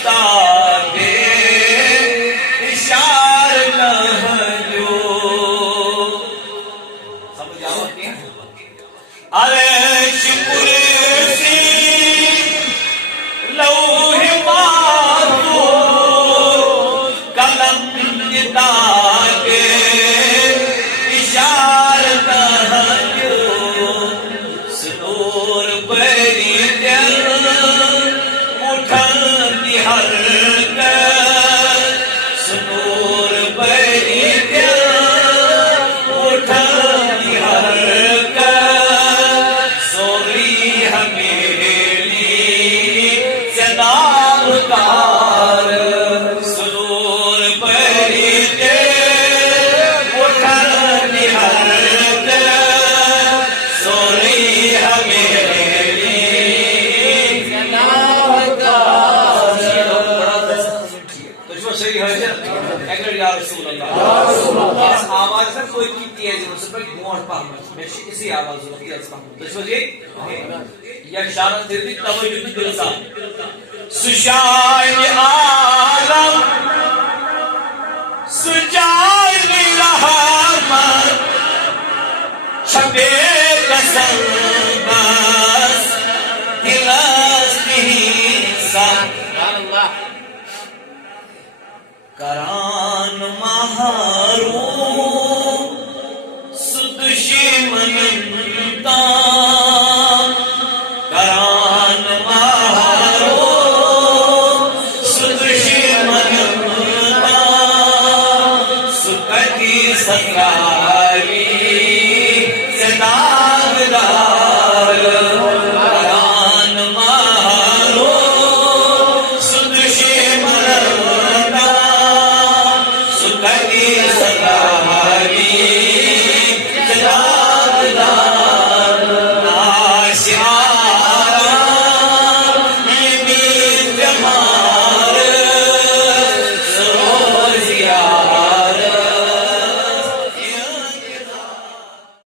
तागे इशार लहजो समझ आवती है अरे शुक्र सी लौह महफूज कलम तागे इशार लहजो सुनूर बरी सुनूर बरी उठनी हर सोरी हमेली सनामकार सुनूर बरी उठनी हर सोरी हमेली सही है अगर या रसूल अल्लाह इस आवाज से कोई की तेज मुझसे पर मोट पर मैं इसी आवाज को करता हूं तो समझिए या इशारा दे दी तवज्जो की दिल सा सुशाय आलम सुजाय रहमत छबे कसम